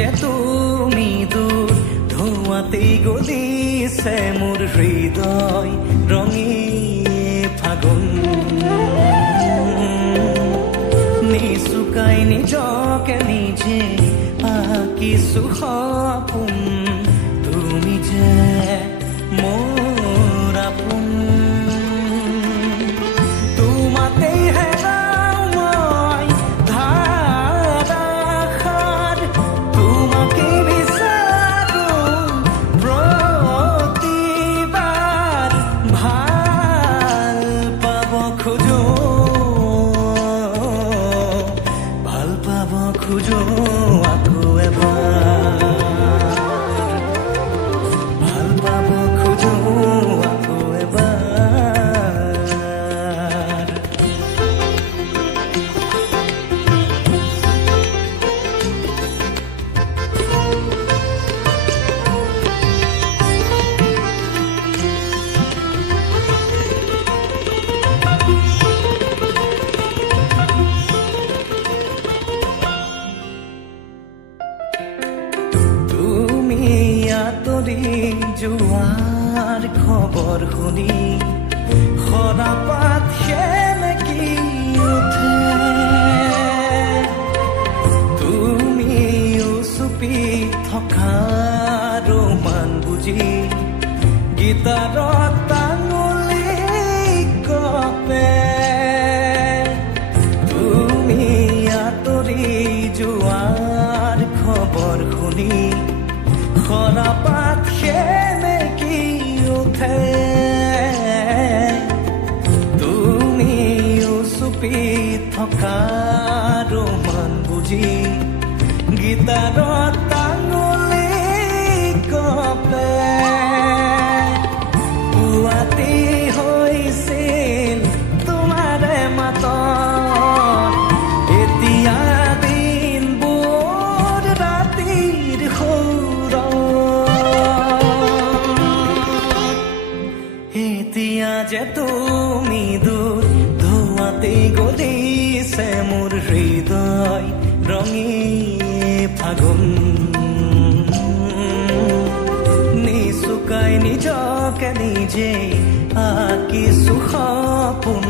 যে তুমি দূৰ ধোঁয়াতেই গলিছে মোৰ হৃদয় ৰঙী ফাগুন নিচুকাই নিজকে নিজে আঁকিছো সপোন তুমি যে মোৰ আপোন তোমাতেই হেৰাও মই ধাৰাসাৰ তোমাকে বিচাৰো প্ৰতিবাৰ ভাল পাব খোজো আকৌ এবাৰ ভাল পাব খোজো আকৌ এবাৰ যোৱাৰ খবৰ শুনি সৰাপাত সেমেকি উঠে তুমি চুপি থকা ৰোমান বুজি গীতাৰত টাঙুলি কপে তুমি আঁতৰি যোৱাৰ খবৰ শুনি সৰাপাত সেমেকি উঠে তুমি চুপি থকা ৰোমান বুজি গীতাৰত টাঙুলি কপে পুৱাতি হৈছিল তোমাৰে মাতত এতিয়া দিনবোৰ ৰাতিৰ সুৰ এতিয়া যে তুমি দূৰ ধোঁৱাতেই গলিছে মোৰ হৃদয় ৰঙী ফাগুন নিচুকাই নিজকে নিজে আঁকিছো সপোন